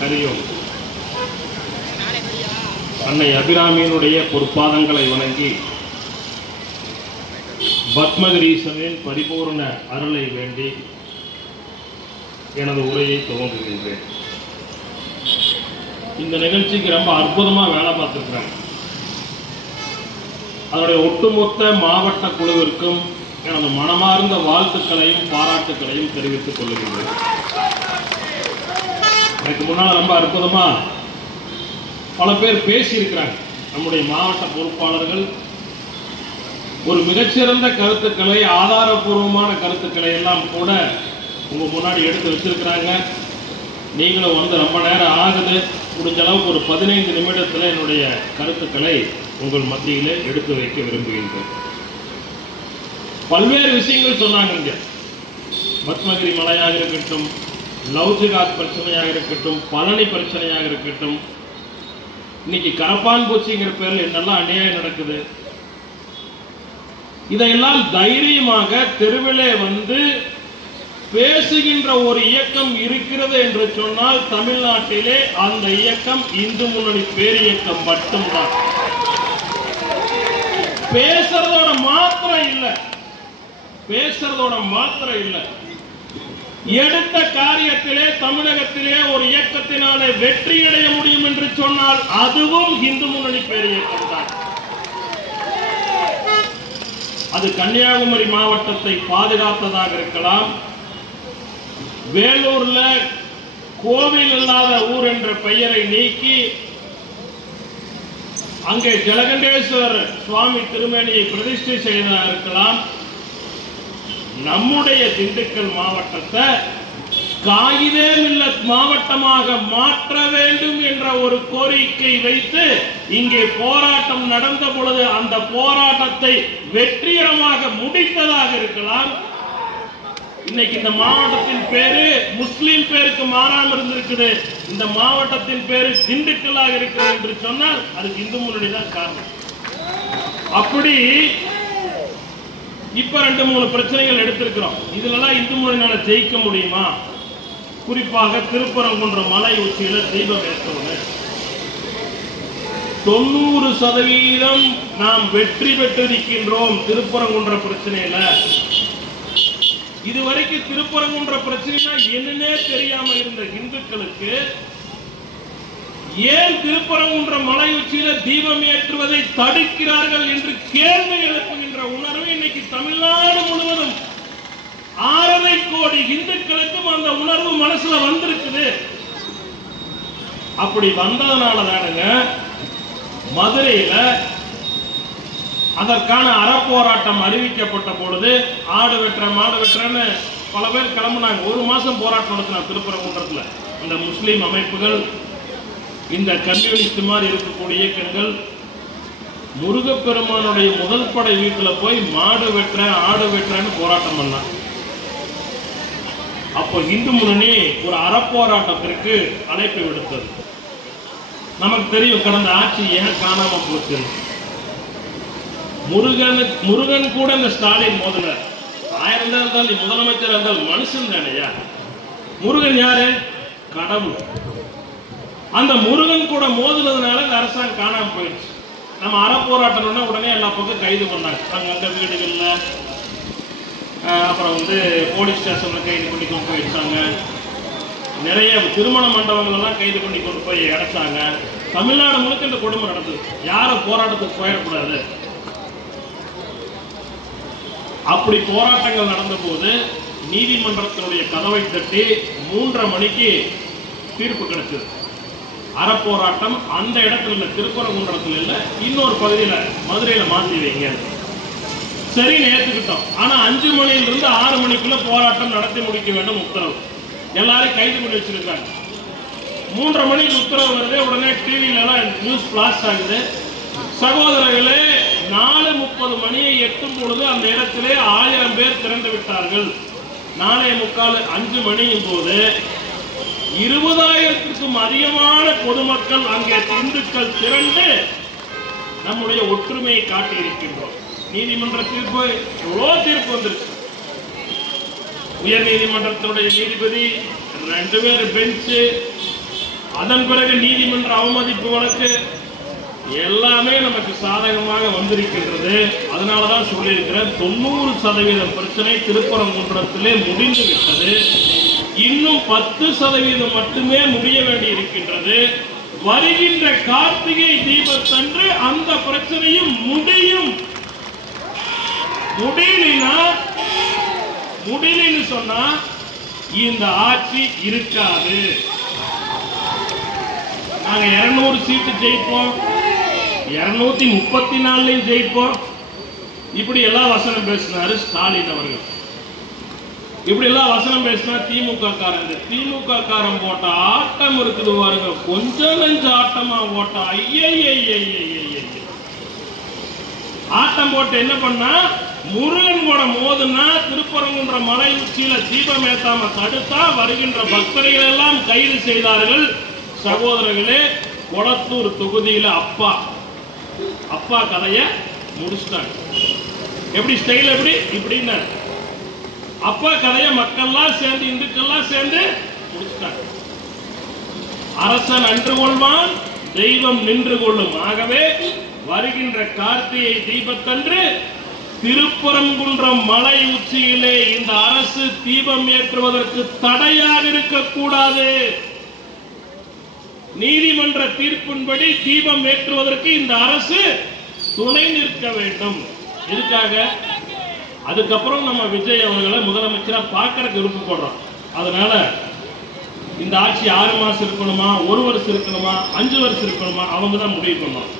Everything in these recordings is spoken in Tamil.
ஹரியோம். அன்னை அபிராமியினுடைய பொற்பாதங்களை வணங்கி பத்மகிரீசனின் பரிபூர்ண அருளை வேண்டி எனது உரையை துவங்குகின்றேன். இந்த நிகழ்ச்சிக்கு ரொம்ப அற்புதமாக வேலை பார்த்துருக்குறாங்க. அதனுடைய ஒட்டுமொத்த மாவட்ட குழுவிற்கும் எனது மனமார்ந்த வாழ்த்துக்களையும் பாராட்டுக்களையும் தெரிவித்துக் கொள்ளுகின்றேன். எனக்கு முன்னால் ரொம்ப அற்புதமாக பல பேர் பேசியிருக்கிறாங்க. நம்முடைய மாவட்ட பொறுப்பாளர்கள் ஒரு மிகச்சிறந்த கருத்துக்களை, ஆதாரபூர்வமான கருத்துக்களை எல்லாம் கூட உங்கள் முன்னாடி எடுத்து வச்சிருக்கிறாங்க. நீங்களும் வந்து ரொம்ப நேரம் ஆகுது, முடிஞ்ச அளவுக்கு ஒரு 15 நிமிடத்தில் என்னுடைய கருத்துக்களை உங்கள் மத்தியில் எடுத்து வைக்க விரும்புகின்றேன். பல்வேறு விஷயங்கள் சொன்னாங்க. இங்க பத்மகிரி மலையாக இருக்கட்டும், லவ்ஜிகாத் பிரச்சனையாக இருக்கட்டும், பழனி பிரச்சனையாக இருக்கட்டும், இன்னைக்கு கரப்பான் பூச்சிங்கிற பேரில் என்னெல்லாம் அநியாயம் நடக்குது, இதையெல்லாம் தைரியமாக தெருவிலே வந்து பேசுகின்ற ஒரு இயக்கம் இருக்கிறது என்று சொன்னால் தமிழ்நாட்டிலே அந்த இயக்கம் இந்து முன்னணி பேரியக்கம் மட்டும்தான். பேசுறதோட மாத்திரம் இல்லை, எடுத்த காரியத்திலே தமிழகத்திலே ஒரு இயக்கத்தினாலே வெற்றியடைய முடியும் என்று சொன்னால் அதுவும் இந்து முன்னணி பேரியக்கம் தான். அது கன்னியாகுமரி மாவட்டத்தை பாதுகாத்ததாக இருக்கலாம், வேலூர்ல கோவில் இல்லாத ஊர் என்ற பெயரை நீக்கி அங்கே ஜலகண்டேஸ்வரர் சுவாமி திருமேனியை பிரதிஷ்டை செய்ததாக இருக்கலாம், நம்முடைய திண்டுக்கல் மாவட்டத்தை காகித மில்லத் மாவட்டமாக மாற்ற வேண்டும் என்ற ஒரு கோரிக்கை வைத்து இங்கே போராட்டம் நடந்த பொழுது அந்த போராட்டத்தை வெற்றிகரமாக முடித்ததாக இருக்கலாம். இன்னைக்கு இந்த மாவட்டத்தின் பேரு முஸ்லிம் பேருக்கு மாறாமல் இருந்திருக்குது, இந்த மாவட்டத்தின் பேரு திண்டுக்கல்லாக இருக்கிறது என்று சொன்னால் அதுக்கு இந்து முன்னணி தான் காரணம். அப்படி இப்ப 2-3 பிரச்சனைகள் எடுத்திருக்கிறோம். இதுலலாம் இந்து முன்னணியால ஜெயிக்க முடியுமா? குறிப்பாக திருப்பரங்குன்றம் மலை உச்சியில தீபம் ஏற்றுவது 90% நாம் வெற்றி பெற்றிருக்கின்றோம். திருப்பரங்குன்ற பிரச்சனையில இதுவரைக்கும் திருப்பரங்குன்ற பிரச்சனைனா என்னன்னே தெரியாம இருந்த இந்துக்களுக்கு ஏன் திருப்பரங்குன்ற மலை உச்சியில தீபம் ஏற்றுவதை தடுக்கிறார்கள் என்று கேள்வி எழுப்புகின்ற உணர்வு இன்னைக்கு தமிழ்நாடு முழுவதும் 6.5 கோடி இந்துக்களுக்கும் அந்த உணர்வு மனசுல வந்திருக்குது. அப்படி வந்ததனால தானுங்க மதுரையில அதற்கான அறப்போராட்டம் அறிவிக்கப்பட்ட பொழுது ஆடு வெட்டுறன்னு பல பேர் கிளம்புனாங்க. 1 மாசம் போராட்டம் நடத்தினாங்க திருப்பரங்குன்றத்துல. இந்த முஸ்லீம் அமைப்புகள், இந்த கம்யூனிஸ்ட் மாதிரி இருக்கக்கூடிய இயக்கங்கள் முருகப்பெருமானுடைய முதல் படை வீட்டுல போய் மாடு வெட்டுற ஆடு வெட்டுறன்னு போராட்டம் பண்ணாங்க. அப்போ இந்து முன்னணி ஒரு அறப்போராட்டத்திற்கு அழைப்பு விடுத்தது. நமக்கு தெரியும் கடந்த ஆட்சி ஏன் காணாம போச்சு. முருகன் கூட இந்த ஸ்டாலின் மோதினார். 1000 இருந்தால் முதலமைச்சர் இருந்தால் மனுஷன் தானையா. முருகன் யாரு? கடவுள். அந்த முருகன் கூட மோதுனதுனால இந்த அரசாங்கம் காணாம போயிடுச்சு. நம்ம அறப்போராட்டம் உடனே எல்லா பக்கம் கைது பண்ணாங்க. அங்க வீடுகள்ல அப்புறம் வந்து போலீஸ் ஸ்டேஷன்ல கைது பண்ணி கொண்டு போய் வச்சாங்க. நிறைய திருமண மண்டபங்கள் எல்லாம் கைது பண்ணி கொண்டு போய் அடைச்சாங்க. தமிழ்நாடு முழுக்க இந்த கொடுமை நடந்தது. யாரும் போராட்டத்துக்கு போயிடக்கூடாது. அப்படி போராட்டங்கள் நடந்த போது நீதிமன்றத்தினுடைய கதவை தட்டி 3:30 மணிக்கு தீர்ப்பு கிடைச்சது. அறப்போராட்டம் அந்த இடத்துல இல்ல, திருப்பரங்குன்றத்தில் இல்ல, இன்னொரு பகுதியில மதுரையில மாற்றி வைங்க. சரி ஏற்றுக்கிட்டோம். ஆனா 5 மணியிலிருந்து 6 மணிக்குள்ள போராட்டம் நடத்தி முடிக்க வேண்டும் உத்தரவு. எல்லாரும் கைது பண்ணி வச்சிருக்காங்க. 3:30 மணிக்கு உத்தரவு வருது. உடனே டிவில எல்லாம் நியூஸ் பிளாஸ்ட் ஆகுது. சகோதரர்களே, 4:30 மணியை எட்டும் பொழுது அந்த இடத்திலே 1000 பேர் திரண்டு விட்டார்கள். 4:45 5 மணியின் போது 20,000க்கும் அதிகமான பொதுமக்கள் அங்கே இந்துக்கள் திரண்டு நம்முடைய ஒற்றுமையை காட்டி இருக்கின்றோம். நீதிமன்ற தீர்ப்பு எவ்வளோ தீர்ப்பு வந்திருக்கு. உயர் நீதிமன்றத்தினுடைய நீதிபதி 2 பேர் பெஞ்சு அதன் பிறகு நீதிமன்ற அவமதிப்பு வழக்கு எல்லாமே நமக்கு சாதகமாக வந்திருக்கின்றது. அதனாலதான் சொல்லியிருக்கிற 90% பிரச்சனை திருப்பரங்குன்றத்திலே முடிந்து விட்டது. இன்னும் 10% மட்டுமே முடிய வேண்டி இருக்கின்றது. வருகின்ற கார்த்திகை தீபத்தன்று அந்த பிரச்சனையும் முடியும். முடியலன்னு சொன்னா இந்த ஆட்சி இருக்காது. நாங்க 200 சீட்டு ஜெயிப்போம், 234 ஜெயிப்போம். இப்படி எல்லாம் வசனம் பேசினாரு ஸ்டாலின் அவர்கள். இப்படி எல்லாம் வசனம் பேசினா திமுக காரங்க, திமுக காரன் போட்ட ஆட்டம் இருக்குது பாருங்க, கொஞ்சம் நெஞ்ச ஆட்டமா போட்டா ஆட்டம் போட்டு என்ன பண்ணா, முருகன் கூட மோதுனா திருப்பரங்குன்ற மலை உச்சியில தீபம் ஏத்தாம தடுத்தா வருகின்ற பக்தர்கள் எல்லாம் கைது செய்தார்கள். சகோதரர்களே, கொளத்தூர் தொகுதியில அப்பா கதைய முடிச்சிட்டாங்க. எப்படி ஸ்டைல் எப்படி இப்படின்னு அப்பா கதைய மக்கள்லாம் சேர்ந்து இந்துக்கள்லாம் சேர்ந்து முடிச்சிட்டாங்க. அரசன் அன்று கொள்வான், தெய்வம் நின்று கொள்ளும். ஆகவே வருகின்ற கார்த்திகை தீபத்தன்று திருப்பரங்குன்றம் மலை உச்சியிலே இந்த அரசு தீபம் ஏற்றுவதற்கு தடையாக இருக்கக்கூடாது. நீதிமன்ற தீர்ப்பின்படி தீபம் ஏற்றுவதற்கு இந்த அரசு துணை நிற்க வேண்டும். இதுக்காக அதுக்கப்புறம் நம்ம விஜய் அவர்களை முதலமைச்சரா பார்க்கறதுக்கு விருப்பப்படுறோம். அதனால இந்த ஆட்சி 6 மாசம் இருக்கணுமா, 1 வருஷம் இருக்கணுமா, 5 வருஷம் இருக்கணுமா, அவங்க தான் முடிவு பண்ணணும்.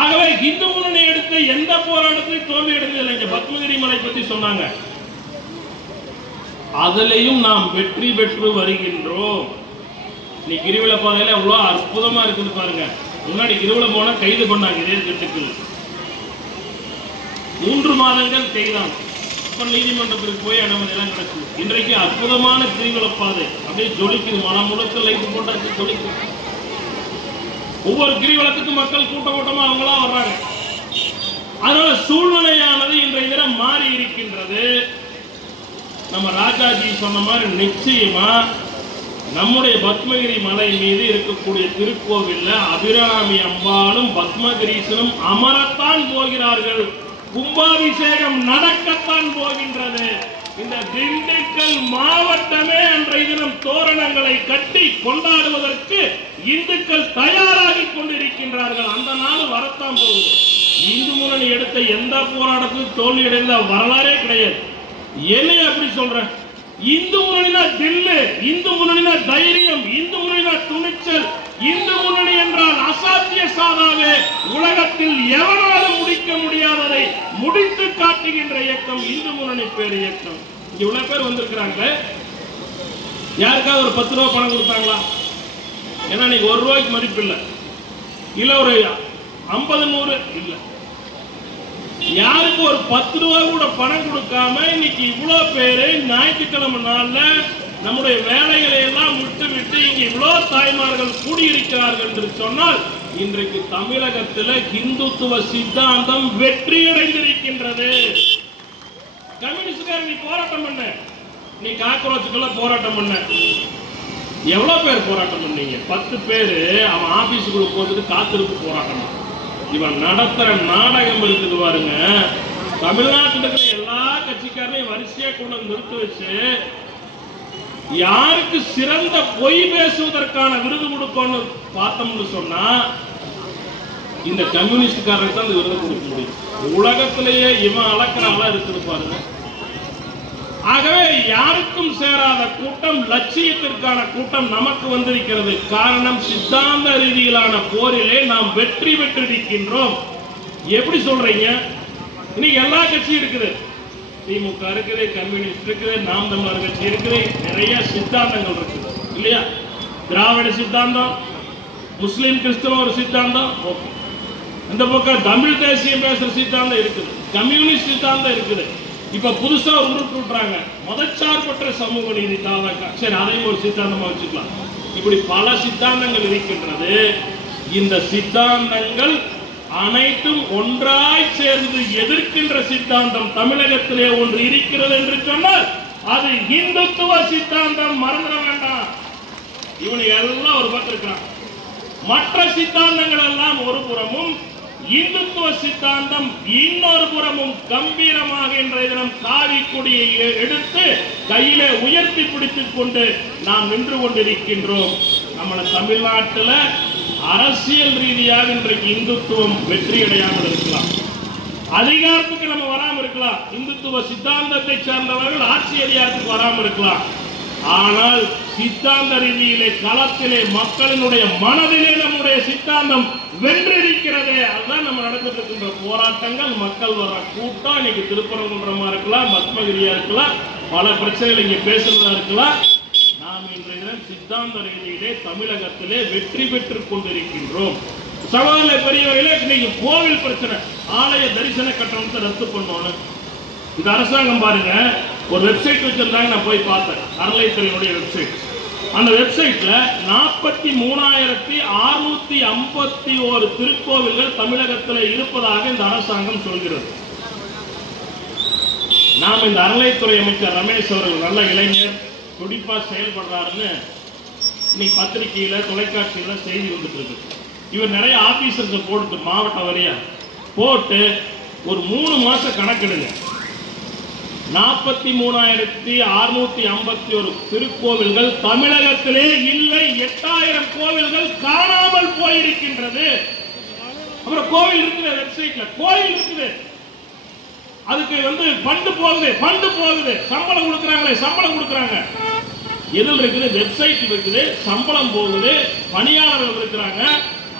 ஆகவே இந்து முன்னணி எடுத்த எந்த போராட்டத்தையும் தோல்வி அடைந்ததில்லை. இங்க பத்மகிரி மலை பத்தி சொன்னாங்க, அதிலையும் நாம் வெற்றி பெற்று வருகின்றோம். நீ கிரிவல பாதையில எவ்வளவு அற்புதமா இருக்குது பாருங்க. முன்னாடி கிரிவல போனா கைது பண்ணாங்க இதே திட்டத்தில். 3 மாதங்கள் கைதான். அப்ப நீதிமன்றத்திற்கு போய் அனுமதி எல்லாம் கிடைச்சது. இன்றைக்கு அற்புதமான கிரிவல பாதை அப்படியே ஜொலிக்குது. மனம் முழுக்க லைட் போட்டாச்சு, ஜொலிக்குது. ஒவ்வொரு கிரிவலத்துக்கும் மக்கள் கூட்டமா அவங்களா வர்றாங்க. அதனால சூழ்நிலையானது இன்றைய தினம் மாறி இருக்கின்றது. நம்ம ராஜாஜி சொன்ன மாதிரி நிச்சயமா நம்முடைய பத்மகிரி மலை மீது இருக்கக்கூடிய திருக்கோவில்ல அபிராமி அம்பாளும் பத்மகிரீசனும் அமரத்தான் போகிறார்கள். கும்பாபிஷேகம் நடக்கத்தான் போகின்றது. இந்த திண்டுக்கல் மாவட்டமே அன்றைய தினம் தோரணங்களை கட்டி கொண்டாடுவதற்கு இந்துக்கள் தயாராகி கொண்டிருக்கின்றார்கள். அந்த நாள் வரத்தான் போகுது. இந்து முன்னணி எடுத்த எந்த போராட்டத்தில் தோல்வி அடைந்த வரலாறே கிடையாது. என்ன அப்படி சொல்றேன்? இந்து முன்னணினா தில்லு, இந்து முன்னணினா தைரியம், இந்து முன்னணினா துணிச்சல், இந்து முன்னணி என்றால் அசாத்திய சாதாவே உலகத்தில் எவனாலும் முடிக்க முடியாததை முடித்து காட்டுகின்ற இயக்கம் இந்து முன்னணி பேர் இயக்கம். இவ்வளவு பேர் வந்திருக்கிறாங்க. யாருக்காவது ஒரு 10 ரூபாய் பணம் கொடுத்தாங்களா? ஏன்னா இன்னைக்கு 1 ரூபாய்க்கு மதிப்பு இல்லை, இல்ல ஒரு 50 100 இல்ல. யாருக்கு ஒரு 10 ரூபாய் கூட பணம் கொடுக்காம இன்னைக்கு இவ்வளவு பேரு ஞாயிற்றுக்கிழமை நாள்ல நம்முடைய வேலைகளை எல்லாம் விட்டு இங்க இவ்வளவு தாய்மார்கள் கூடியிருக்கிறார்கள் என்று சொன்னால் இன்றைக்கு தமிழகத்தில் இந்துத்துவ சித்தாந்தம் வெற்றியடைந்திருக்கின்றது. கம்யூனிஸ்டுக்காரர் நீ போராட்டம் பண்ண, நீ காக்ரோச்சுக்குள்ள போராட்டம் பண்ண. எவ்வளவு பேர் போராட்டம் பண்ணீங்க? 10 பேரு அவன் ஆபீஸுக்குள்ள போட்டுட்டு காத்திருப்பு போராட்டம். இவன் நடத்துற நாடகம் இருக்குது பாருங்க. தமிழ்நாட்டில் இருக்கிற எல்லா கட்சிக்காரனையும் வரிசையா கொண்டு நிறுத்தி வச்சு யாருக்கு சிறந்த பொய் பேசுவதற்கான விருது கொடுக்கணும் பார்த்தோம்னு சொன்னா இந்த கம்யூனிஸ்டுக்காரருக்கு தான் விருது கொடுக்க முடியும். உலகத்திலேயே இவன் அளக்கிற அள இருக்குது பாருங்க. ஆகவே யாருக்கும் சேராத கூட்டம், லட்சியத்திற்கான கூட்டம் நமக்கு வந்திருக்கிறது. காரணம், சித்தாந்த ரீதியிலான போரிலே நாம் வெற்றி பெற்றிருக்கின்றோம். எப்படி சொல்றீங்க? இன்னைக்கு எல்லா கட்சியும் இருக்குது. திமுக இருக்குது, கம்யூனிஸ்ட் இருக்குது, நாம் தமிழர் கட்சி இருக்குது, நிறைய சித்தாந்தங்கள் இருக்குது இல்லையா? திராவிட சித்தாந்தம், முஸ்லிம் கிறிஸ்தவ ஒரு சித்தாந்தம், ஓகே. இந்த பக்கம் தமிழ் தேசியம் பேசுற சித்தாந்தம் இருக்குது, கம்யூனிஸ்ட் சித்தாந்தம் இருக்குது. இப்ப புதுசா உருட்டு விட்டுறாங்க மதச்சார்பற்ற சமூக நீதி தாவக. சரி, அதையும் ஒரு சித்தாந்தமா வச்சுக்கலாம். இப்படி பல சித்தாந்தங்கள் இருக்கின்றது. இந்த சித்தாந்தங்கள் அனைத்தும் ஒன்றாய் சேர்ந்து எதிர்க்கின்ற சித்தாந்தம் தமிழகத்திலே ஒன்று இருக்கிறது என்று சொன்னால் அது இந்துத்துவ சித்தாந்தம். மறந்துட வேண்டாம். இவனுக்கு எல்லாம் ஒரு பக்கம் இருக்கிறான். மற்ற சித்தாந்தங்கள் எல்லாம் ஒரு புறமும், இந்துத்துவ சித்தாந்தம் இன்னொரு புறமும் கம்பீரமாக இன்றைய தினம் காவி கொடியை எடுத்து கையிலே உயர்த்தி பிடித்துக் கொண்டு நாம் நின்று கொண்டிருக்கின்றோம். நம்ம தமிழ்நாட்டில் அரசியல் ரீதியாக இன்றைக்கு இந்துத்துவம் வெற்றி அடையாமல் இருக்கலாம், அதிகாரத்துக்கு நம்ம வராமல் இருக்கலாம், இந்துத்துவ சித்தாந்தத்தை சார்ந்தவர்கள் ஆட்சி அதிகாரத்துக்கு வராமல் இருக்கலாம். ஆனால் சித்தாந்த ரீதியிலே களத்திலே மக்களினுடைய மனதிலே நம்முடைய சித்தாந்தம் வென்றிருக்கிறதே. அதுதான் நம்ம நடந்துட்டு இருக்கின்ற போராட்டங்கள், மக்கள் வர கூட்டம். இன்னைக்கு திருப்பரங்குன்றமா இருக்கலாம், பத்மகிரியா இருக்கலாம், பல பிரச்சனைகள் இங்கே பேசுறதா இருக்கலாம். நாம் இன்றைய தினம் சித்தாந்த ரீதியிலே தமிழகத்திலே வெற்றி பெற்றுக் கொண்டிருக்கின்றோம். சவால பெரியவர்களே, இன்னைக்கு கோவில் பிரச்சனை, ஆலய தரிசன கட்டணத்தை ரத்து பண்ணணும். இந்த அரசாங்கம் பாருங்க, ஒரு வெப்சைட் வச்சிருந்தாங்க, நான் போய் பார்த்தேன், அறநிலையத்துறையினுடைய வெப்சைட். அந்த வெப்சைட்ல 43,651 திருக்கோவில்கள் தமிழகத்தில் இருப்பதாக இந்த அரசாங்கம் சொல்கிறது. நாம் இந்த அறநிலையத்துறை அமைச்சர் ரமேஷ் அவர்கள் நல்ல இளைஞர், துடிப்பா செயல்படுறாருன்னு இன்னைக்கு பத்திரிகையில தொலைக்காட்சியில செய்தி வந்துட்டு இருக்கு. இவர் நிறைய ஆபீசர்ஸ் போட்டு மாவட்ட வரியா போட்டு ஒரு 3 மாசம் கணக்கெடுங்க. 43,651 திருக்கோவில்கள் தமிழகத்திலே இல்லை. 8,000 கோவில்கள் காணாமல் போயிருக்கின்றது. அப்புறம் கோவில் இருக்குது, வெப்சைட்ல கோவில் இருக்குது, அதுக்கு ஃபண்டு போகுது, சம்பளம் கொடுக்குறாங்க. எதில் இருக்குது? வெப்சைட் இருக்குது, சம்பளம் போகுது, பணியாளர்கள் இருக்கிறாங்க,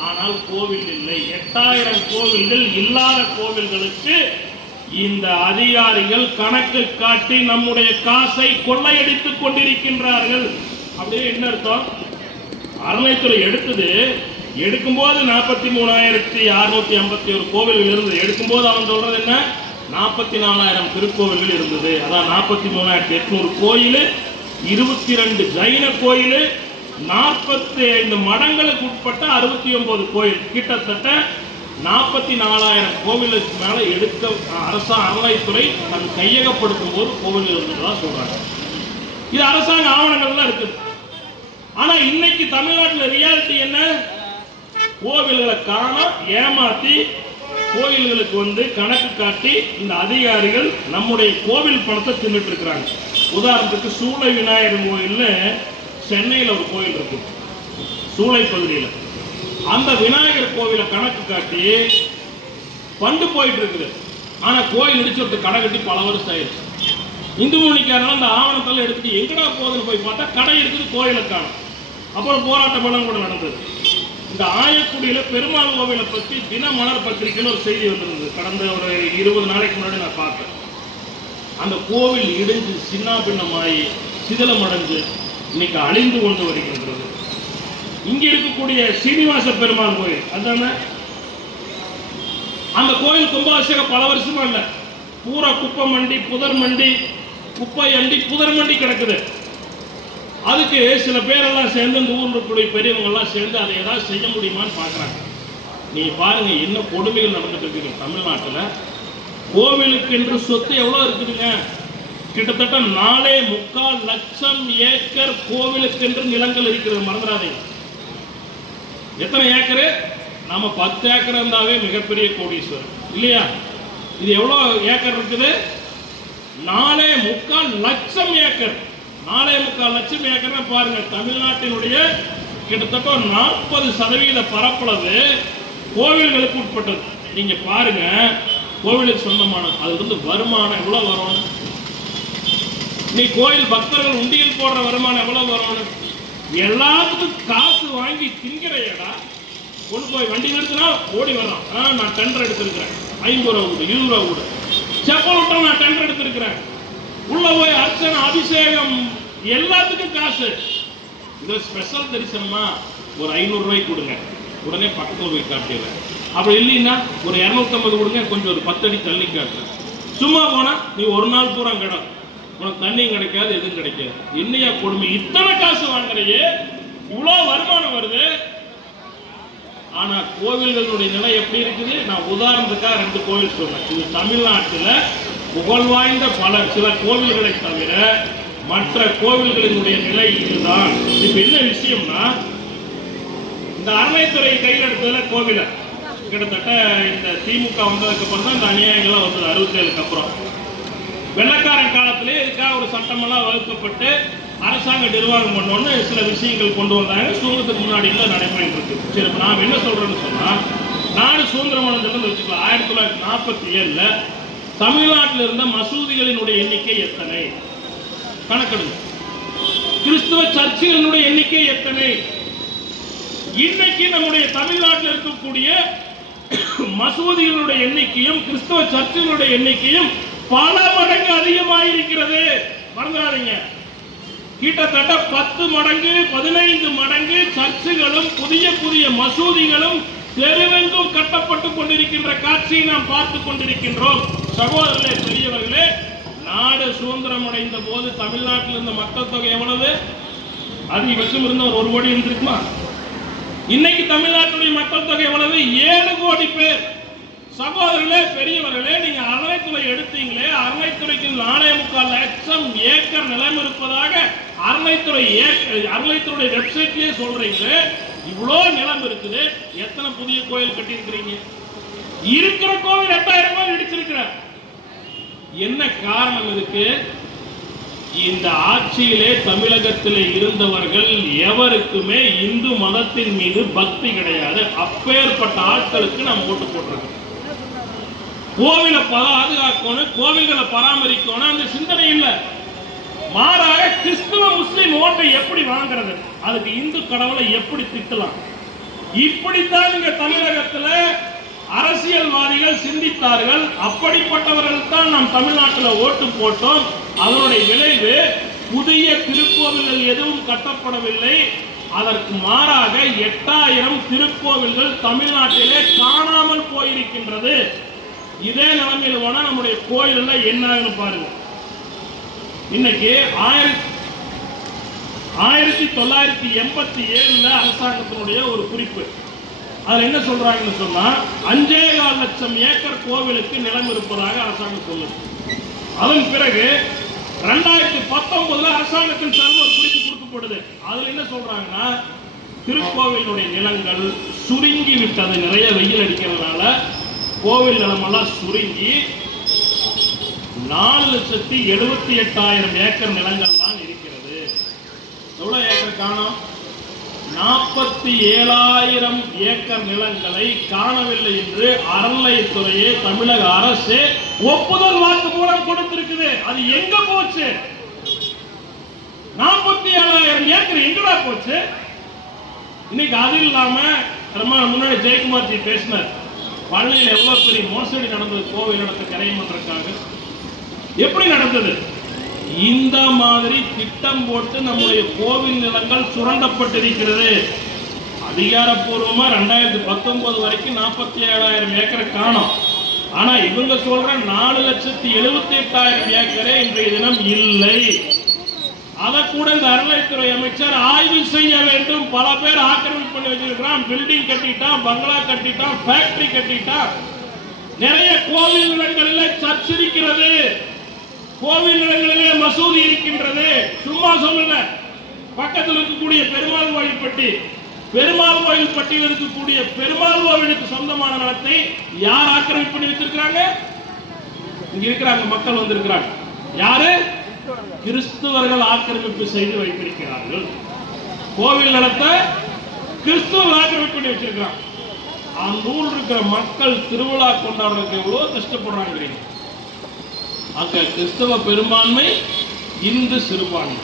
ஆனால் கோவில் இல்லை. 8,000 கோவில்கள் இல்லாத கோவில்களுக்கு இந்த அதிகாரிகள் கணக்கு காட்டி நம்முடைய காசை கொள்ளையடித்துக் கொண்டிருக்கின்றார்கள். அப்படியே என்ன அர்த்தம்? அறநிலையத்துறை எடுக்கும்போது 43,651 கோவில்கள் இருந்தது. எடுக்கும்போது அவன் சொல்றது என்ன? 44,000 திருக்கோவில்கள் இருந்தது. அதான் 43,800 கோயில், 22 ஜைன கோயில், 45 மடங்களுக்கு உட்பட்ட 69 கோயில், கிட்டத்தட்ட 44,000 கோவிலுக்கு மேல எடுக்க அறநிலையத்துறை தன் கையகப்படுத்தும் போது கோவில்கள் இருந்ததா சொல்றாங்க. இது அரசாங்க ஆவணங்கள்லாம் இருக்குது. ஆனா இன்னைக்கு தமிழ்நாட்டில் ரியாலிட்டி என்ன? கோவில்களை காண ஏமாத்தி கோயில்களுக்கு கணக்கு காட்டி இந்த அதிகாரிகள் நம்முடைய கோவில் பணத்தை தின்னுட்டு இருக்கிறாங்க. உதாரணத்துக்கு சூளை விநாயகர் கோயில் சென்னையில் ஒரு கோயில் இருக்கு, சூளை பகுதியில். அந்த விநாயகர் கோவிலை கணக்கு காட்டி பண்டு போயிட்டு இருக்குது. ஆனா கோயில் இடிச்சு கடை கட்டி பல வருஷம் ஆயிடுச்சு. இந்து மொழிக்காரன் அந்த ஆவணத்தில் எடுத்துட்டு எங்கடா போகுதுன்னு போய் பார்த்தா கடை இருக்குது, கோயிலை காணும். அப்புறம் போராட்ட பலம் கூட நடந்தது. இந்த ஆயக்குடியில பெருமாள் கோவிலை பற்றி தினமலர் பத்திரிகைன்னு ஒரு செய்தி வந்திருந்தது. கடந்த ஒரு 20 நாளைக்கு முன்னாடி நான் பார்த்தேன். அந்த கோவில் இடிஞ்சு சின்ன பின்னமாயி சிதிலமடைஞ்சு இன்னைக்கு அழிந்து கொண்டு வருகின்றது. இங்க இருக்கக்கூடிய சீனிவாச பெருமாள் கோயில் அதான, அந்த கோயில் கும்பாபிஷேகம் பல வருஷமா இல்ல, பூரா குப்பை மண்டி, புதர் மண்டி, குப்பை அண்டி, புதர் மண்டி கிடக்குது. அதுக்கு சில பேரெல்லாம் சேர்ந்து இந்த ஊரில் இருக்கக்கூடிய பெரியவங்க எல்லாம் சேர்ந்து அதை ஏதாவது செய்ய முடியுமான்னு பாக்குறாங்க. நீங்க பாருங்க என்ன கொடுமைகள் நடந்துட்டு இருக்குங்க தமிழ்நாட்டில். கோவிலுக்கு என்று சொத்து எவ்வளவு இருக்குதுங்க? கிட்டத்தட்ட 4.25 லட்சம் ஏக்கர் கோவிலுக்கு என்று நிலங்கள் இருக்கிறது, மறந்துடாதீங்க. எத்தனை ஏக்கரு? நம்ம 10 ஏக்கர் இருந்தாவே மிகப்பெரிய கோடீஸ்வரர் இல்லையா? இது எவ்வளவு ஏக்கர் இருக்குது? 4.25 லட்சம் ஏக்கர். 4.25 லட்சம் ஏக்கர் பாருங்க. தமிழ்நாட்டினுடைய கிட்டத்தட்ட 40% பரப்பளவு கோவில்களுக்கு உட்பட்டது. நீங்க பாருங்க, கோவிலுக்கு சொந்தமானது, அது வருமானம் எவ்வளவு வரும்? நீ கோயில் பக்தர்கள் உண்டியல் போடுற வருமானம் எவ்வளவு வரும்? எல்லாத்துக்கும் காசு வாங்கி திங்கிறேடா. கொண்டு போய் வண்டி நிறுத்தினா ஓடி வர்றான், நான் டெண்டர் எடுத்திருக்கிறேன், 50 ரூபா கூட, 20 ரூபா கூட. செப்பல் விட்டா நான் டெண்டர் எடுத்திருக்கிறேன். உள்ள போய் அர்ச்சனை, அபிஷேகம் எல்லாத்துக்கும் காசு. இது ஸ்பெஷல் தரிசனமா ஒரு 500 ரூபாய்க்கு கொடுங்க, உடனே பக்கத்தில் போய் காட்டிடுறேன். அப்படி இல்லைன்னா ஒரு 250 கொடுங்க, கொஞ்சம் ஒரு 10 அடி தள்ளி காட்டுறேன். சும்மா போனா நீ ஒரு நாள் பூரா கிடம், உனக்கு தண்ணியும் கிடைக்காது, எதுவும் கிடைக்காது. என்னையா கொடுமை, இத்தனை காசு வாங்குறையே, இவ்வளவு வருமானம் வருது. ஆனா கோவில்களுடைய நிலை எப்படி இருக்குது? நான் உதாரணத்துக்காக 2 கோவில் சொன்னேன். இது தமிழ்நாட்டில் புகழ் வாய்ந்த சில கோவில்களை தவிர மற்ற கோவில்களினுடைய நிலை இதுதான். இப்ப என்ன விஷயம்னா, இந்த அறநிலைத்துறை கையில் எடுத்ததுல கோவில கிட்டத்தட்ட இந்த திமுக வந்ததுக்கு அப்புறம் தான் இந்த அநியாயங்கள்லாம் வந்தது. 67க்கு அப்புறம் வெள்ளக்காரன் காலத்திலே இதுக்காக ஒரு சட்டமெல்லாம் வகுக்கப்பட்டு அரசாங்க நிர்வாகம் பண்ணோன்னு சில விஷயங்கள் கொண்டு வந்தாங்க. சுதந்திரத்துக்கு முன்னாடி இல்லை நடைமுறையில் இருக்கு. சரி, இப்போ நாம் என்ன சொல்றோம்னு சொன்னா, நாடு சுதந்திரம் அடைஞ்சதுன்னு வச்சுக்கலாம். 1947 தமிழ்நாட்டில் இருந்த மசூதிகளினுடைய எண்ணிக்கை எத்தனை கணக்கெடுங்க. கிறிஸ்துவ சர்ச்சுகளினுடைய எண்ணிக்கை எத்தனை? இன்னைக்கு நம்முடைய தமிழ்நாட்டில் இருக்கக்கூடிய மசூதிகளுடைய எண்ணிக்கையும் கிறிஸ்தவ சர்ச்சுகளுடைய எண்ணிக்கையும் பல மடங்கு அதிகமாயிருக்கிறது. மறந்துடாதீங்க. கிட்டத்தட்ட 10 மடங்கு 15 மடங்கு சர்ச்சுகளும் புதிய புதிய மசூதிகளும் தெருவெங்கும் கட்டப்பட்டு கொண்டிருக்கின்ற காட்சியை நாம் பார்த்து கொண்டிருக்கின்றோம். சகோதரர்களே, பெரியவர்களே, நாடு சுதந்திரம் அடைந்த போது தமிழ்நாட்டில் இருந்த மக்கள் தொகை எவ்வளவு? அதிகபட்சம் இருந்த ஒரு கோடி இருந்திருக்குமா? இன்னைக்கு தமிழ்நாட்டுடைய மக்கள் தொகை எவ்வளவு? 7 கோடி பேர். சகோதரர்களே, பெரியவர்களே, நீங்க அறநிலைத்துறை எடுத்தீங்களே, அறநிலைத்துறைக்கு 4.25 லட்சம் ஏக்கர் நிலம் இருப்பதாக அறநிலைத்துறை வெப்சைட்லயே சொல்றீங்களே. இவ்வளோ நிலம் இருக்குது. எத்தனை புதிய கோயில் கட்டி இருக்கிறீங்க? இருக்கிற கோவில் 8000 கோயில் இடிச்சிருக்கிறார். என்ன காரணம் இதுக்கு? இந்த ஆட்சியிலே தமிழகத்திலே இருந்தவர்கள் எவருக்குமே இந்து மதத்தின் மீது பக்தி கிடையாது. அப்பேற்பட்ட ஆட்களுக்கு நாம் ஓட்டு போட்டிருக்கோம். கோவிலை பாதுகாக்கணும், கோவில்களை பராமரிக்கணும் அந்த சிந்தனை இல்லை. மாறாக கிறிஸ்துவ முஸ்லிம் ஓட்டை எப்படி வாங்குறது, அதுக்கு இந்து கடவுளை எப்படி திட்டலாம், இப்படித்தான் இங்க தமிழகத்தில் அரசியல்வாதிகள் சிந்தித்தார்கள். அப்படிப்பட்டவர்கள் தான் நாம் தமிழ்நாட்டில் ஓட்டு போட்டோம். அதனுடைய விளைவு புதிய திருக்கோவில்கள் எதுவும் கட்டப்படவில்லை. அதற்கு மாறாக 8000 திருக்கோவில்கள் தமிழ்நாட்டிலே காணாமல் போயிருக்கின்றது. இதே நிலைமையில் போனா நம்முடைய கோயில் என்ன பாருங்க. இன்னைக்கு 1987 அரசாங்கத்தினுடைய ஒரு குறிப்பு, அதுல என்ன சொல்றாங்கன்னு சொன்னா 5.25 லட்சம் ஏக்கர் கோவிலுக்கு நிலம் இருப்பதாக அரசாங்கம் சொல்லுது. அதன் பிறகு 2019 அரசாங்கத்தின் சார்பில் ஒரு குறிப்பு கொடுக்கப்படுது. அதுல என்ன சொல்றாங்கன்னா, திருக்கோவிலுடைய நிலங்கள் சுருங்கி விட்டது. நிறைய வெயில் அடிக்கிறதுனால கோவில் நிலமெல்லாம் சுருங்கி 4,78,000 ஏக்கர் நிலங்கள் தான் இருக்கிறது. எவ்வளவு ஏக்கர் காணோம்? 47,000 ஏக்கர் நிலங்களை காணவில்லை என்று அறநிலையத்துறையே தமிழக அரசு ஒப்புதல் வாக்கு மூலம் கொடுத்திருக்குது. அது எங்க போச்சு? 47,000 ஏக்கர் எங்கடா போச்சு? இன்னைக்கு அது இல்லாம முன்னாடி ஜெயக்குமார் ஜி பேசினார். பள்ளியில் எவ்வளவு பெரிய மோசடி நடந்தது கோவில் இடத்தை கரையம் பண்றதுக்காக. எப்படி நடந்தது? இந்த மாதிரி திட்டம் போட்டு நம்முடைய கோவில் நிலங்கள் சுரண்டப்பட்டிருக்கிறது. அதிகாரப்பூர்வமா 2019 வரைக்கும் 47,000 ஏக்கரை காணோம். ஆனா இவங்க சொல்ற 4,78,000 ஏக்கரே இன்றைய தினம் இல்லை. அதை கூட இந்த அறநிலைத்துறை அமைச்சர் ஆய்வு செய்ய வேண்டும். பல பேர் ஆக்கிரமிப்பு பண்ணி வச்சிருக்கிறான். பில்டிங் கட்டிட்டான், பங்களா கட்டிட்டான், ஃபேக்டரி கட்டிட்டான். நிறைய கோவில் நிலங்களில் சர்ச் இருக்கிறது, கோவில் நிலங்களிலே மசூதி இருக்கின்றது. சும்மா சொல்லல. பக்கத்தில் இருக்கக்கூடிய பெருமாள் கோயில் பட்டியில் இருக்கக்கூடிய பெருமாள் கோவிலுக்கு சொந்தமான நிலத்தை யார் ஆக்கிரமிப்பு பண்ணி வச்சிருக்கிறாங்க? இங்க இருக்கிறாங்க, மக்கள் வந்திருக்கிறாங்க. யாரு? கிறிஸ்துவர்கள் ஆக்கிரமிப்பு செய்து வைத்திருக்கிறார்கள். கோவில் நிலத்தை கிறிஸ்துவர்கள் ஆக்கிரமிப்பு பண்ணி வச்சிருக்கிறாங்க. அந்த ஊரில் இருக்கிற மக்கள் திருவிழா கொண்டாடுறதுக்கு எவ்வளவு கஷ்டப்படுறாங்க. அங்க கிறிஸ்தவ பெரும்பான்மை, இந்து சிறுபான்மை.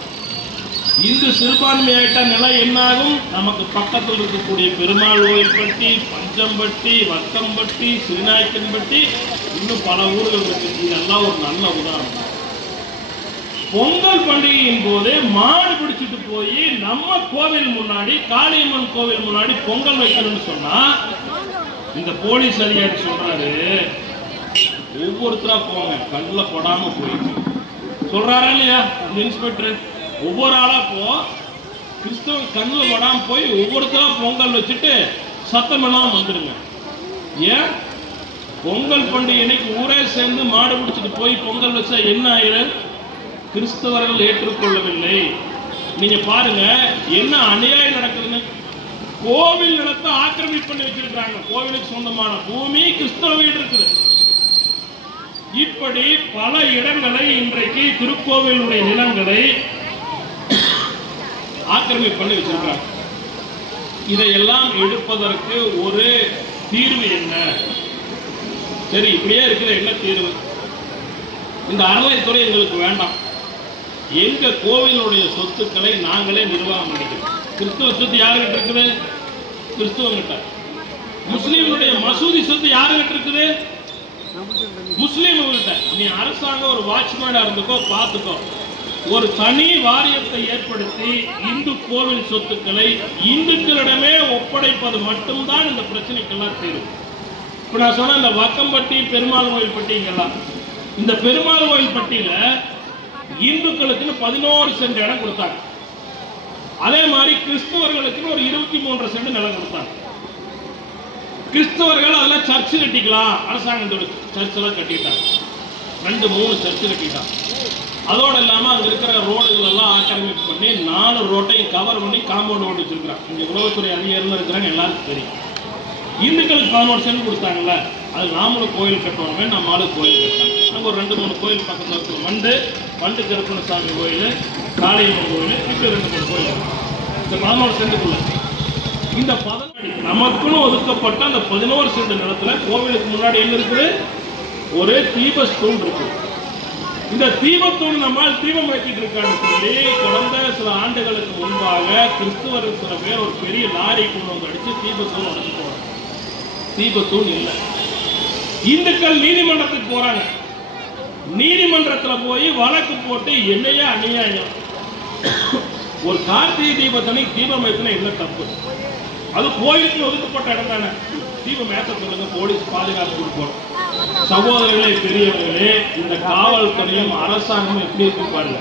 இந்து சிறுபான்மை ஆயிட்ட நிலை என்னாகும்? நமக்கு பக்கத்தில் இருக்கக்கூடிய பெருமாள் கோயில்பட்டி, பஞ்சம்பட்டி, வத்தம்பட்டி, சிறுநாயக்கன்பட்டி, இன்னும் பல ஊர்கள் இருக்கு. இதெல்லாம் ஒரு நல்ல உதாரணம். பொங்கல் பண்டிகையின் போது மாடு பிடிச்சிட்டு போய் நம்ம கோவில் முன்னாடி, காளியம்மன் கோவில் முன்னாடி பொங்கல் வைக்கணும்னு சொன்னா இந்த போலீஸ் அதிகாரி சொல்றாரு, ஒவ்வொருத்தரா போங்க, கண்ணில் படாம போயிட்டு சொல்றாரா இல்லையா இந்த இன்ஸ்பெக்டர்? ஒவ்வொரு ஆளா போ, கிறிஸ்தவ கண்ணில் படாம போய் ஒவ்வொருத்தரா பொங்கல் வச்சுட்டு சத்தம் எல்லாம் வந்துடுங்க. ஏன்? பொங்கல் பண்டிகை அன்னைக்கு ஊரே சேர்ந்து மாடு பிடிச்சிட்டு போய் பொங்கல் வச்சா என்ன ஆயிரு? கிறிஸ்தவர்கள் ஏற்றுக்கொள்ளவில்லை. நீங்க பாருங்க என்ன அநியாயம் நடக்குதுன்னு. கோவில் நிலத்தை ஆக்கிரமிப்பு பண்ணி வச்சிருக்காங்க. கோவிலுக்கு சொந்தமான பூமி கிறிஸ்தவ வீடு இருக்குது. இப்படி பல இடங்களை இன்றைக்கு திருக்கோவிலுடைய நிலங்களை ஆக்கிரமிப்பு பண்ணி வச்சிருக்காங்க. இதையெல்லாம் எடுப்பதற்கு ஒரு தீர்வு என்ன? சரி, இப்படியே இருக்குது, என்ன தீர்வு? இந்த அறநிலைத்துறை எங்களுக்கு வேண்டாம். எங்க கோவிலுடைய சொத்துக்களை நாங்களே நிர்வாகம் பண்ணிக்கிறோம். கிறிஸ்துவ சொத்து யாருகிட்ட இருக்குது? கிறிஸ்துவங்கிட்ட. முஸ்லீம்களுடைய மசூதி சொத்து யாருகிட்ட இருக்குது? முஸ்லீம்கிட்ட. நீ அரசாங்கம் ஒரு வாட்ச்மேனா இருந்துக்கோ, பார்த்துக்கோ. ஒரு தனி வாரியத்தை ஏற்படுத்தி இந்து கோவில் சொத்துக்களை இந்துக்களிடமே ஒப்படைப்பது மட்டும்தான் இந்த பிரச்சனைக்கெல்லாம் தீர்வு. இப்ப நான் சொன்ன இந்த வக்கம்பட்டி, பெருமாள் கோயில் பட்டிங்கெல்லாம், இந்த பெருமாள் கோயில் பட்டியல இந்துக்களுக்குன்னு 11 சென்ட் இடம் கொடுத்தாங்க. அதே மாதிரி கிறிஸ்தவர்களுக்குன்னு ஒரு 23 சென்ட் நிலம் கொடுத்தாங்க. கிறிஸ்தவர்கள் அதெல்லாம் சர்ச்சு கட்டிக்கலாம், அரசாங்கத்தோட சர்ச் எல்லாம் கட்டிட்டாங்க. 2-3 சர்ச்சு கட்டிட்டாங்க. அதோடு இல்லாம அங்க இருக்கிற ரோடுகள் எல்லாம் ஆக்கிரமிப்பு பண்ணி 4 ரோட்டையும் கவர் பண்ணி காம்பவுண்ட் ஓட்டு வச்சிருக்கிறாங்க. இங்க உளவுத்துறை அதிகாரிகள் இருக்கிறாங்க, எல்லாருக்கும் தெரியும். இந்துக்களுக்கு 11 சென்ட் கொடுத்தாங்கல்ல, அது நாமளும் கோயில் கட்டுவாங்க, நம்மளும் கோயில் கட்டாங்க. அங்கே ஒரு 2-3 கோயில் பக்கத்தில் இருக்கு. வண்டு கருப்பணசாமி கோயில், காளியம்மன் கோயில், இப்படி 2-3 கோயில். இந்த 11 சென்ட்டுக்குள்ள இந்த 14 நமக்குன்னு ஒதுக்கப்பட்ட அந்த 11 சென்ட் நிலத்துல கோவிலுக்கு முன்னாடி என்ன இருக்குது? ஒரு தீபஸ்தூண் இருக்கு. இந்த தீபத்தூண் நம்மால் தீபம் வைக்கிட்டு இருக்கான்னு சொல்லி கடந்த சில ஆண்டுகளுக்கு முன்பாக கிறிஸ்துவர்கள் சில பேர் ஒரு பெரிய லாரி கொண்டு வந்து அடிச்சு தீபத்தூண் உடச்சு போறாங்க. தீபத்தூண் இல்லை. இந்துக்கள் நீதிமன்றத்துக்கு போறாங்க. நீதிமன்றத்துல போய் வழக்கு போட்டு என்னையா அநியாயம், ஒரு கார்த்திகை தீபத்தனை தீபம் ஏற்றினா என்ன தப்பு? அது கோயிலுக்கு ஒதுக்கப்பட்ட இடம் தானே. தீபம் ஏற்ற சொல்லுங்க, போலீஸ் பாதுகாப்பு கொடுப்போம். சகோதரர்களே, பெரியவர்களே, இந்த காவல்துறையும் அரசாங்கமும் எப்படி இருக்கு பாருங்க.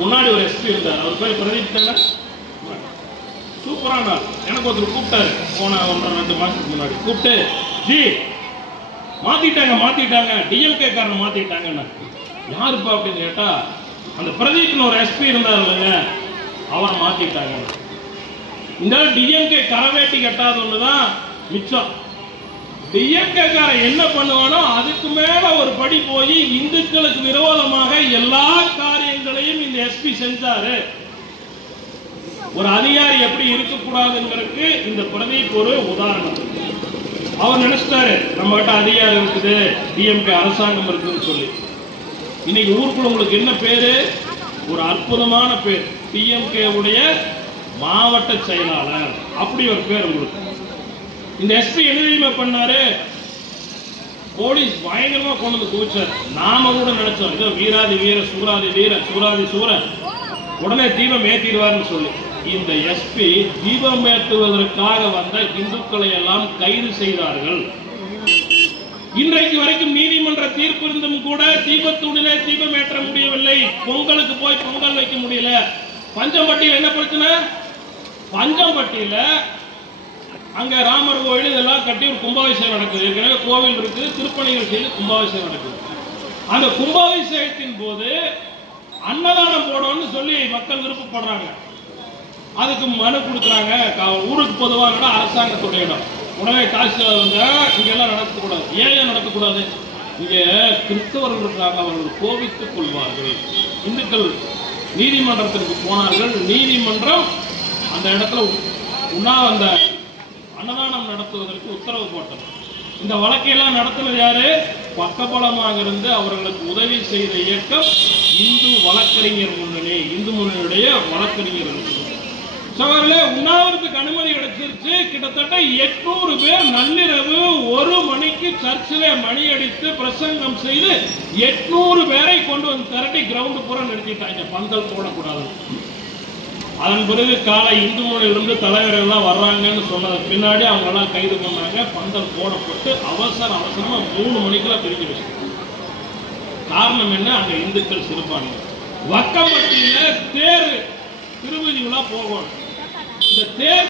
முன்னாடி ஒரு எஸ்பி இருந்தார், அவர் பேர் பிரதீப் தானே, சூப்பரான. எனக்கு ஒருத்தர் கூப்பிட்டாரு போன 1-2 மாசத்துக்கு முன்னாடி. கூப்பிட்டு, ஜி மாத்திட்டாங்க டிஎம்கே காரனை மாத்திட்டாங்க. யாருப்பா அப்படின்னு கேட்டா, அந்த பிரதீப்னு ஒரு எஸ்பி இருந்தார் இல்லைங்க, அவரை மாத்திட்டாங்க. இந்த டிஎம்கே கரவேட்டி கட்டாத ஒண்ணுதான் மிச்சம். டிஎம்கே காரன் என்ன பண்ணுவானோ அதுக்கு மேல ஒரு படி போய் இந்துக்களுக்கு விரோதமாக எல்லா காரியங்களையும் இந்த எஸ்பி செஞ்சாரு. ஒரு அதிகாரி எப்படி இருக்கக்கூடாதுங்கிறதுக்கு இந்த பிரதீப் ஒரு உதாரணம். அவர் நினைச்சிட்டாரு நம்ம கிட்ட அதிகாரம் இருக்குது, டிஎம்கே அரசாங்கம் இருக்குன்னு சொல்லி. இன்னைக்கு ஊருக்குள்ள உங்களுக்கு என்ன பேரு? ஒரு அற்புதமான பேர், டிஎம்கே உடைய மாவட்ட செயலாளர், அப்படி ஒரு பேர் உங்களுக்கு. இந்த எஸ்பி என்ன பண்ணாரு? போலீஸ் பயங்கரமா கொண்டு வந்து குவிச்சார். நாம கூட நினைச்சோம் இதோ வீராதி வீர சூராதி வீர சூராதி சூர உடனே தீபம் ஏற்றிடுவார்னு சொல்லி. இந்த எஸ்பி தீபம் ஏற்றுவதற்காக வந்த இந்துக்களை எல்லாம் கைது செய்தார்கள். இன்றைக்கு வரைக்கும் நீதிமன்ற தீர்ப்பு இருந்தும் கூட தீபத்தூணிலே தீபம் ஏற்ற முடியவில்லை. பொங்கலுக்கு போய் பொங்கல் வைக்க முடியல. பஞ்சம்பட்டியில் என்ன பிரச்சனை? பஞ்சம்பட்டியில அங்க ராமர் கோயில் இதெல்லாம் கட்டி ஒரு கும்பாபிஷேகம் நடக்குது. ஏற்கனவே கோவில் இருக்கு, திருப்பணிகள் செய்து கும்பாபிஷேகம் நடக்குது. அந்த கும்பாபிஷேகத்தின் போது அன்னதானம் போடணும்னு சொல்லி மக்கள் விருப்பப்படுறாங்க. அதுக்கு மனு கொடுக்குறாங்க. ஊருக்கு பொதுவாக அரசாங்கத்துடைய இடம். உடனே காசு இங்கெல்லாம் நடக்கக்கூடாது. ஏன் நடக்கக்கூடாது? இங்க கிறிஸ்தவர்கள் இருக்காங்க, அவர்கள் கோபித்துக் கொள்வார்கள். இந்துக்கள் நீதிமன்றத்திற்கு போனார்கள். நீதிமன்றம் அந்த இடத்துல அந்த அன்னதானம் நடத்துவதற்கு உத்தரவு போட்டது. இந்த வழக்கையெல்லாம் நடத்தினது யாரு? பக்கபலமாக இருந்து அவர்களுக்கு உதவி செய்த இயக்கம் இந்து வழக்கறிஞர் முன்னணி, இந்து முன்னணியுடைய வழக்கறிஞர்கள். உண்ணாவிரத்துக்கு அனுமதி கிடைச்சிருச்சு. கிட்டத்தட்ட 800 பேர் நள்ளிரவு 1 மணிக்கு சர்ச்சில் மணி அடித்து பிரசங்கம் செய்து 800 பேரை கொண்டு வந்து திரட்டி கிரவுண்ட் பூரா நிறுத்திட்டாங்க, பந்தல் போடக்கூடாது. அதன் பிறகு காலை இந்து முனையிலிருந்து தலைவர்கள் எல்லாம் வர்றாங்கன்னு சொன்னது பின்னாடி அவங்க எல்லாம் கைது பண்ணாங்க. பந்தல் போடப்பட்டு அவசரமா 3 மணிக்கெல்லாம் பிரிஞ்சு வச்சாங்க. காரணம் என்ன? அங்க இந்துக்கள் சிறுபான்மை. வக்கம்பட்டியில தேர் திருவிழா போகணும். இந்த தேர்